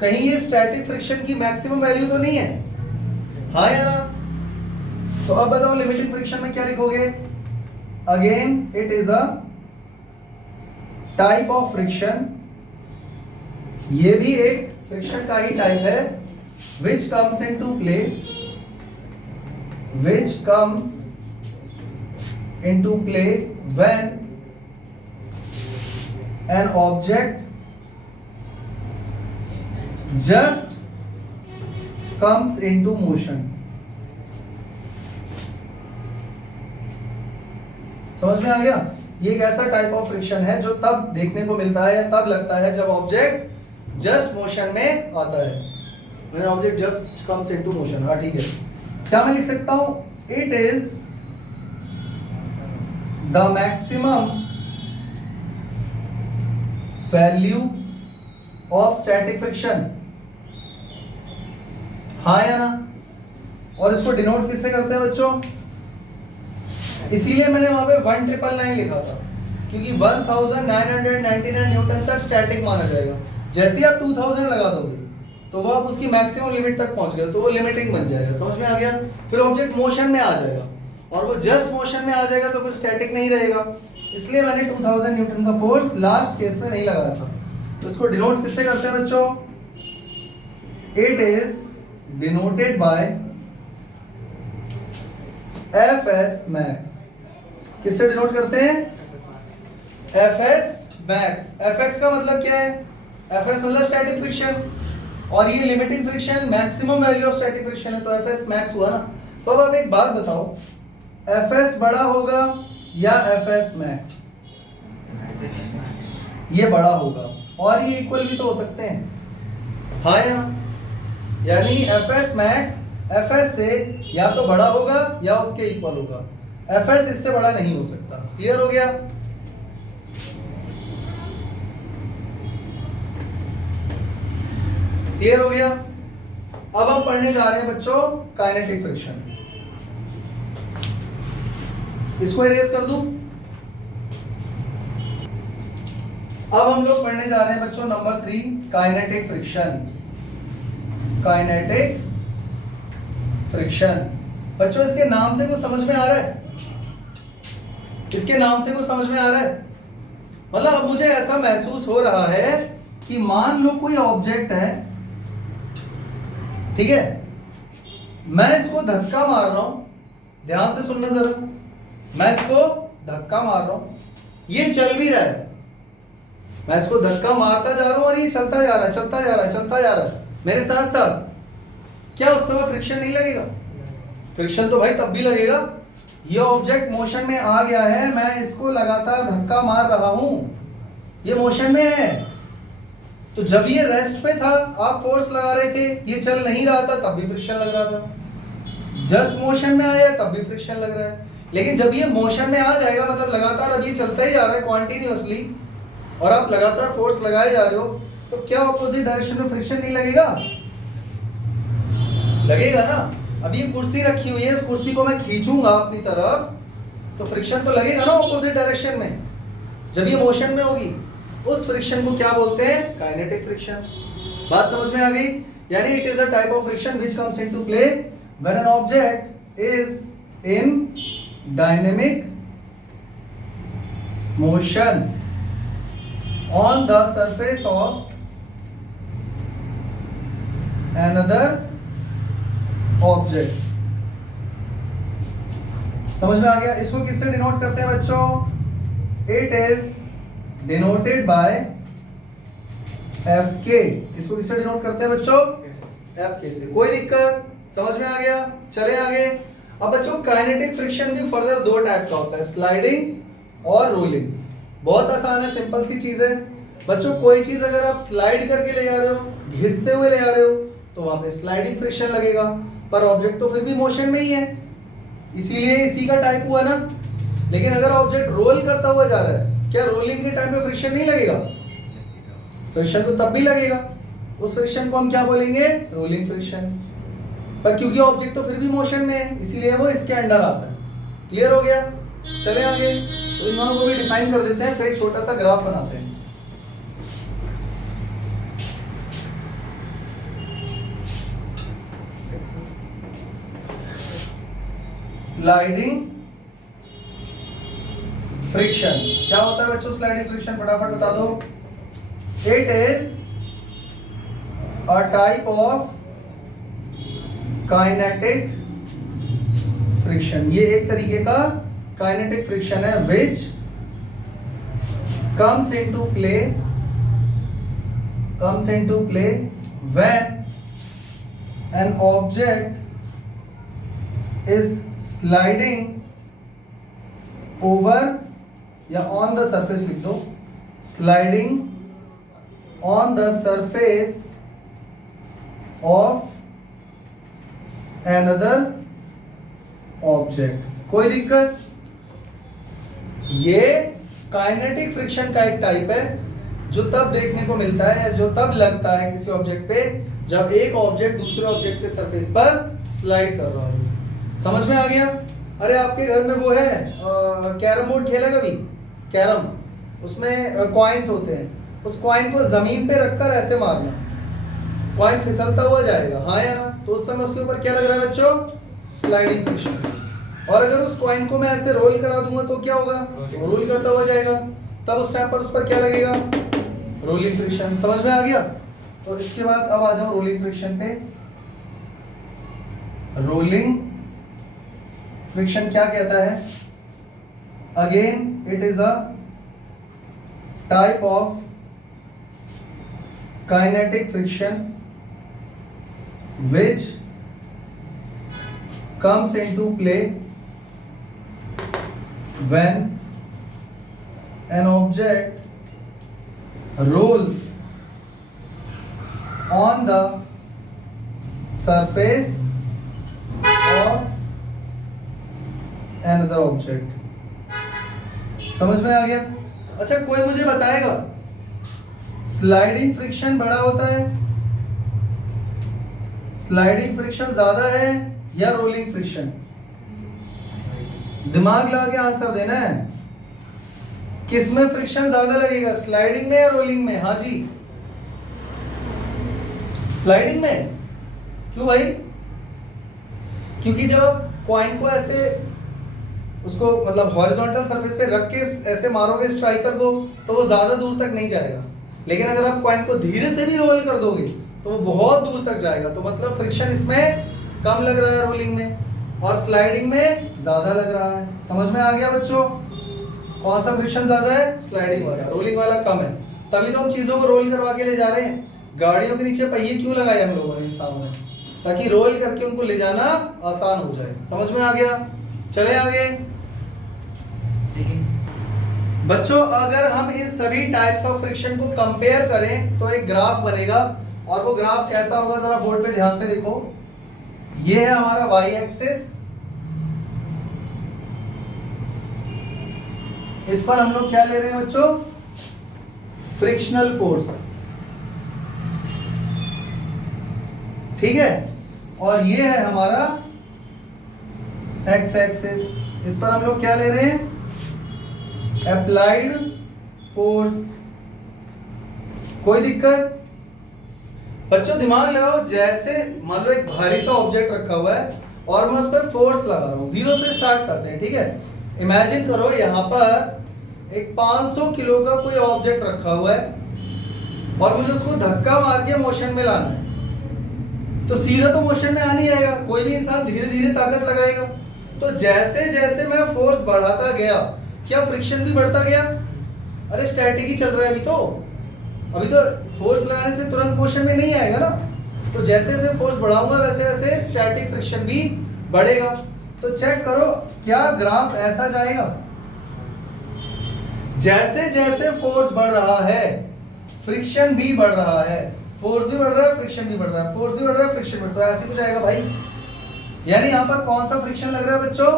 कहीं ये स्टैटिक फ्रिक्शन की मैक्सिमम वैल्यू तो नहीं है, हाँ या ना? तो अब बताओ लिमिटिंग फ्रिक्शन में क्या लिखोगे? Again it is a type of friction, ये भी एक फ्रिक्शन का ही टाइप है, which comes into play when an object just comes into motion। समझ में आ गया? ये एक ऐसा टाइप ऑफ फ्रिक्शन है जो तब देखने को मिलता है या तब लगता है जब ऑब्जेक्ट जस्ट मोशन में आता है, when object just comes into motion। हाँ ठीक है, क्या मैं लिख सकता हूं? It is the maximum value of static friction, हाँ या ना? और इसको डिनोट किससे करते हैं बच्चों? इसीलिए मैंने वहां पे 1999 लिखा था, क्योंकि 1999 न्यूटन तक स्टैटिक माना जाएगा। जैसे ही आप 2000 लगा दोगे तो वो आप उसकी मैक्सिमम लिमिट तक पहुंच गए, तो वो लिमिटिंग बन जाएगा। समझ में आ गया? फिर ऑब्जेक्ट मोशन में आ जाएगा और वो जस्ट मोशन में आ जाएगा तो फिर स्टैटिक नहीं रहेगा। इसलिए मैंने 2000 न्यूटन का फोर्स लास्ट केस में नहीं लगाया था। तो इसको डिनोट किससे करते हैं बच्चों? It is denoted by Fs max। किससे डिनोट करते हैं? Fs max। Fx का मतलब क्या है? Fs मतलब स्टैटिक फ्रिक्शन, और ये limiting friction maximum value of static friction है, तो Fs max हुआ ना। तो अब आप एक बात बताओ, Fs बड़ा होगा या Fs max? ये बड़ा होगा, और ये इक्वल भी तो हो सकते हैं, हाँ या ना? यानी F S max F S से या तो बड़ा होगा या उसके इक्वल होगा, एफ एस इससे बड़ा नहीं हो सकता। क्लियर हो गया? क्लियर हो गया? अब हम पढ़ने जा रहे हैं बच्चों काइनेटिक फ्रिक्शन। इसको इरेज कर दूं। अब हम लोग पढ़ने जा रहे हैं बच्चों number 3 kinetic friction. Kinetic friction बच्चों इसके नाम से कुछ समझ में आ रहा है? इसके नाम से कुछ समझ में आ रहा है? मतलब अब मुझे ऐसा महसूस हो रहा है कि मान लो कोई ऑब्जेक्ट है, ठीक है, मैं इसको धक्का मार रहा हूं, ध्यान से सुनना जरा, मैं इसको धक्का मार रहा हूं, ये चल भी रहा है, मैं इसको धक्का मारता जा रहा हूं और ये चलता जा रहा है, चलता जा रहा है, चलता जा रहा है मेरे साथ साथ। क्या उस समय फ्रिक्शन नहीं लगेगा? फ्रिक्शन तो भाई तब भी लगेगा। ये ऑब्जेक्ट मोशन में आ गया है, मैं इसको लगातार धक्का मार रहा हूं, ये मोशन में है। तो जब ये रेस्ट पे था, आप फोर्स लगा रहे थे, ये चल नहीं रहा था, तब भी फ्रिक्शन लग रहा था। जस्ट मोशन में आया तब भी फ्रिक्शन लग रहा है। लेकिन जब ये मोशन में आ जाएगा, मतलब लगातार अब ये चलता ही जा रहा है कॉन्टिन्यूअसली, और आप लगातार फोर्स लगाए जा रहे हो, तो क्या ऑपोजिट डायरेक्शन में फ्रिक्शन नहीं लगेगा? लगेगा ना। अब ये कुर्सी रखी हुई है, इस कुर्सी को मैं खींचूंगा अपनी तरफ, तो फ्रिक्शन तो लगेगा ना ऑपोजिट डायरेक्शन में, जब ये मोशन में होगी। उस फ्रिक्शन को क्या बोलते हैं? Kinetic friction. बात समझ में आ गई? यानी it is a type of friction which comes into play when an object is in dynamic motion on the surface of another object। समझ में आ गया? इसको किससे डिनोट करते हैं बच्चों? It is denoted by FK। इसको किससे डिनोट करते हैं बच्चों? FK से। कोई दिक्कत? समझ में आ गया? चले आगे। अब बच्चों काइनेटिक फ्रिक्शन भी फर्दर दो टाइप का होता है, स्लाइडिंग और रोलिंग। बहुत आसान है, सिंपल सी चीज है बच्चों। कोई चीज अगर आप स्लाइड करके ले जा रहे हो, घिसते हुए ले जा रहे हो, तो वहां पे स्लाइडिंग फ्रिक्शन लगेगा, पर ऑब्जेक्ट तो फिर भी मोशन में ही है, इसीलिए इसी का टाइप हुआ ना। लेकिन अगर ऑब्जेक्ट रोल करता हुआ जा रहा है, क्या रोलिंग के टाइम पे फ्रिक्शन नहीं लगेगा? फ्रिक्शन तो तब भी लगेगा। उस फ्रिक्शन को हम क्या बोलेंगे? Rolling friction. पर क्योंकि ऑब्जेक्ट तो फिर भी मोशन में है, इसीलिए वो इसके अंडर आता है। क्लियर हो गया? चले आगे। तो इन दोनों को भी डिफाइन कर देते हैं, फिर एक छोटा सा ग्राफ बनाते हैं। स्लाइडिंग फ्रिक्शन क्या होता है बच्चों? स्लाइडिंग फ्रिक्शन फटाफट बता दो। It is a type of kinetic friction. ये एक तरीके का काइनेटिक फ्रिक्शन है which comes into play when an object is sliding over या on the surface लिख दो, sliding on the surface of another object। कोई दिक्कत? ये काइनेटिक फ्रिक्शन का एक टाइप है जो तब देखने को मिलता है या जो तब लगता है किसी ऑब्जेक्ट पे जब एक ऑब्जेक्ट दूसरे ऑब्जेक्ट के सरफेस पर स्लाइड कर रहा हो। समझ में आ गया? अरे आपके घर में वो है कैरम बोर्ड खेला कभी? कैरम, उसमें कॉइन्स होते हैं, उस कॉइन को जमीन पे रखकर ऐसे मारना, कॉइन फिसलता हुआ जाएगा, हाँ या ना? तो उस समय उसके ऊपर क्या लग रहा है बच्चों? Sliding friction. और अगर उस कॉइन को मैं ऐसे रोल करा दूंगा तो क्या होगा? रोल करता हुआ जाएगा, तब उस टाइम पर उस पर क्या लगेगा? Rolling friction. समझ में आ गया? तो इसके बाद अब आ जाओ रोलिंग फ्रिक्शन पे। रोलिंग फ्रिक्शन क्या कहता है? Again it is a type of kinetic friction which comes into play when an object rolls on the surface of another object. समझ में आ गया? अच्छा, कोई मुझे बताएगा स्लाइडिंग फ्रिक्शन बड़ा होता है, स्लाइडिंग फ्रिक्शन ज्यादा है या रोलिंग फ्रिक्शन? दिमाग लगा के आंसर देना है। किस में फ्रिक्शन ज्यादा लगेगा, स्लाइडिंग में या रोलिंग में? हाँ जी, स्लाइडिंग में। क्यों भाई? क्योंकि जब आप कॉइन को ऐसे उसको मतलब हॉरिजॉन्टल सरफेस पे रख के ऐसे मारोगे स्ट्राइकर को तो वो ज्यादा दूर तक नहीं जाएगा, लेकिन अगर आप कॉइन को धीरे से भी रोल कर दोगे तो वो बहुत दूर तक जाएगा। तो मतलब फ्रिक्शन इसमें कम लग रहा है रोलिंग में, और स्लाइडिंग में ज्यादा लग रहा है। समझ में आ गया बच्चों? कौन सा फ्रिक्शन ज्यादा है? स्लाइडिंग वाला, रोलिंग वाला कम है। तभी तो हम चीजों को रोल करवा के ले जा रहे हैं। गाड़ियों के नीचे पहिए क्यों लगाए हम लोगों ने, इंसानों ने? ताकि रोल करके उनको ले जाना आसान हो जाए। समझ में आ गया? चले आगे। बच्चों, अगर हम इन सभी टाइप्स ऑफ फ्रिक्शन को कंपेयर करें तो एक ग्राफ बनेगा, और वो ग्राफ कैसा होगा जरा बोर्ड पे ध्यान से देखो। ये है हमारा वाई एक्सिस, इस पर हम लोग क्या ले रहे हैं बच्चों? फ्रिक्शनल फोर्स, ठीक है। और ये है हमारा एक्स एक्सिस, इस पर हम लोग क्या ले रहे हैं? Applied force. कोई दिक्कत? बच्चों दिमाग लगाओ, जैसे मान लो एक भारी सा ऑब्जेक्ट रखा हुआ है और मैं उस पर फोर्स लगा रहा हूं। जीरो से स्टार्ट करते हैं, ठीक है। इमेजिन करो यहां पर एक 500 किलो का कोई ऑब्जेक्ट रखा हुआ है और मुझे उसको धक्का मार के मोशन में लाना है। तो सीधा तो मोशन में आ नहीं आएगा, कोई भी इंसान धीरे धीरे ताकत लगाएगा। तो जैसे जैसे मैं फोर्स बढ़ाता गया, क्या फ्रिक्शन भी बढ़ता गया? अरे स्टैटिक ही चल रहा है अभी तो फोर्स लगाने से तुरंत मोशन में नहीं आएगा ना। तो जैसे जैसे फोर्स बढ़ाऊंगा वैसे वैसे स्टैटिक फ्रिक्शन भी बढ़ेगा। तो चेक करो, क्या ग्राफ ऐसा जाएगा? जैसे जैसे फोर्स बढ़ रहा है फ्रिक्शन भी बढ़ रहा है, फोर्स भी बढ़ रहा है फ्रिक्शन भी बढ़ रहा है, फोर्स भी बढ़ रहा है फ्रिक्शन भी बढ़ रहा है, तो ऐसे तो जाएगा भाई। यानी यहां पर कौन सा फ्रिक्शन लग रहा है बच्चों?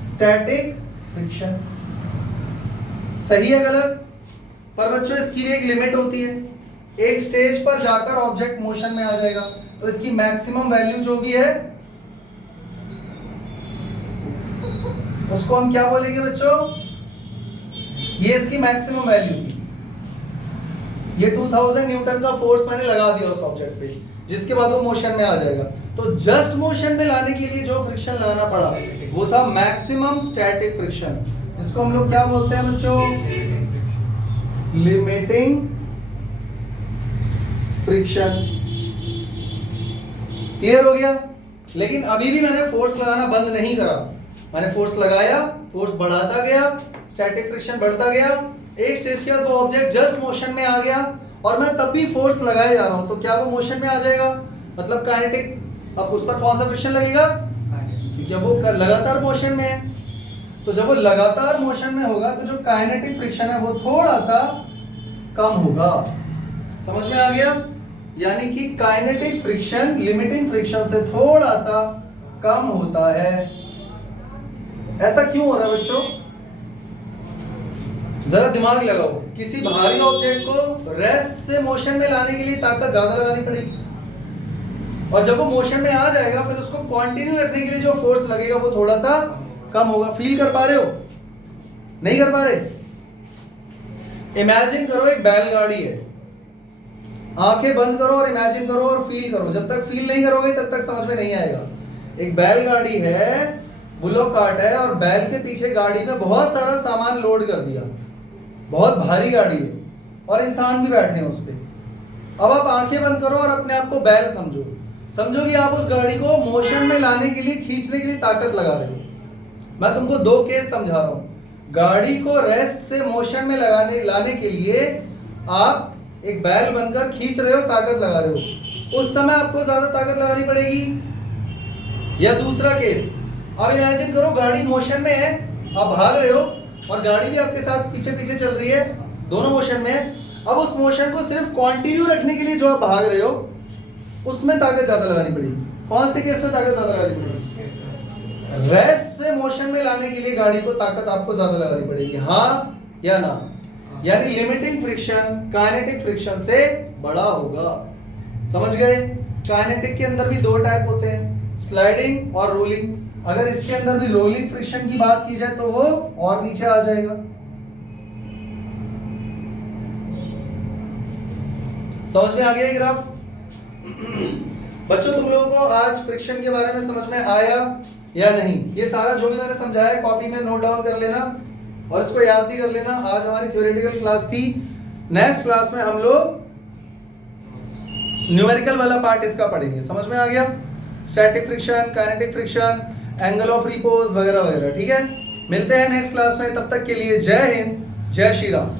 Static friction. सही है गलत? पर बच्चों इसकी भी एक लिमिट होती है। एक स्टेज पर जाकर ऑब्जेक्ट मोशन में आ जाएगा तो इसकी मैक्सिमम वैल्यू जो भी है उसको हम क्या बोलेंगे बच्चों? ये इसकी मैक्सिमम वैल्यू थी। ये 2000 न्यूटन का फोर्स मैंने लगा दिया उस ऑब्जेक्ट पे, जिसके बाद वो मोशन में आ जाएगा। तो जस्ट मोशन में लाने के लिए जो फ्रिक्शन लाना पड़ा वो था मैक्सिमम स्टैटिक फ्रिक्शन। इसको हम लोग क्या बोलते हैं बच्चों? Limiting friction. क्लियर हो गया? लेकिन अभी भी मैंने फोर्स लगाना बंद नहीं करा, मैंने फोर्स लगाया, फोर्स बढ़ाता गया, स्टैटिक फ्रिक्शन बढ़ता गया। एक स्टेज के बाद वो ऑब्जेक्ट जस्ट मोशन में आ गया और मैं तब भी फोर्स लगाए जा रहा हूं, तो क्या वो मोशन में आ जाएगा? मतलब काइनेटिक। अब उस पर कौन सा फ्रिक्शन लगेगा? क्योंकि अब वो लगातार मोशन में है। तो जब वो लगातार मोशन में होगा तो जो काइनेटिक फ्रिक्शन है वो थोड़ा सा कम होगा। समझ में आ गया? यानी कि काइनेटिक फ्रिक्शन लिमिटिंग फ्रिक्शन से थोड़ा सा कम होता है। ऐसा क्यों हो रहा है बच्चों? जरा दिमाग लगाओ, किसी भारी ऑब्जेक्ट को रेस्ट से मोशन में लाने के लिए ताकत ज्यादा लगानी पड़ेगी, और जब वो मोशन में आ जाएगा फिर उसको कंटिन्यू रखने के लिए जो फोर्स लगेगा वो थोड़ा सा कम होगा। फील कर पा रहे हो? नहीं कर पा रहे? इमेजिन करो एक बैलगाड़ी है, आंखें बंद करो और इमेजिन करो और फील करो। जब तक फील नहीं करोगे तब तक समझ में नहीं आएगा। एक बैलगाड़ी है, बुलॉक कार्ट है, और बैल के पीछे गाड़ी में बहुत सारा सामान लोड कर दिया, बहुत भारी गाड़ी है और इंसान भी बैठे हैं उस पर। अब आप आंखें बंद करो और अपने आप को बैल समझो कि आप उस गाड़ी को मोशन में लाने के लिए, खींचने के लिए ताकत लगा रहे हो। मैं तुमको दो केस समझा रहा हूं। गाड़ी को रेस्ट से मोशन में लाने के लिए आप एक बैल बनकर खींच रहे हो, ताकत लगा रहे हो, उस समय आपको ज्यादा ताकत लगानी पड़ेगी। या दूसरा केस, अब इमेजिन करो गाड़ी मोशन में है, आप भाग रहे हो और गाड़ी भी आपके साथ पीछे पीछे चल रही है, दोनों मोशन में है। अब उस मोशन को सिर्फ कंटिन्यू रखने के लिए जो आप भाग रहे हो उसमें ताकत ज्यादा लगानी पड़ेगी। कौन से केस में ताकत ज्यादा लगानी पड़ेगी? रेस्ट से मोशन में लाने के लिए गाड़ी को ताकत आपको ज्यादा लगानी पड़ेगी, हाँ या ना? यानी लिमिटिंग फ्रिक्शन काइनेटिक फ्रिक्शन से बड़ा होगा। समझ गए? काइनेटिक के अंदर भी दो टाइप होते हैं, स्लाइडिंग और रोलिंग। अगर इसके अंदर भी रोलिंग फ्रिक्शन की बात की जाए तो वो और नीचे आ जाएगा। समझ में आ गया ये ग्राफ? बच्चों तुम लोगों को आज फ्रिक्शन के बारे में समझ में आया या नहीं? ये सारा जो भी मैंने समझाया कॉपी में नोट डाउन कर लेना और इसको याद भी कर लेना। आज हमारी थ्योरेटिकल क्लास थी, नेक्स्ट क्लास में हम लोग न्यूमेरिकल वाला पार्ट इसका पढ़ेंगे। समझ में आ गया? Static friction, kinetic friction, angle of repose वगैरह वगैरह। ठीक है, मिलते हैं नेक्स्ट क्लास में, तब तक के लिए जय हिंद, जय श्री राम।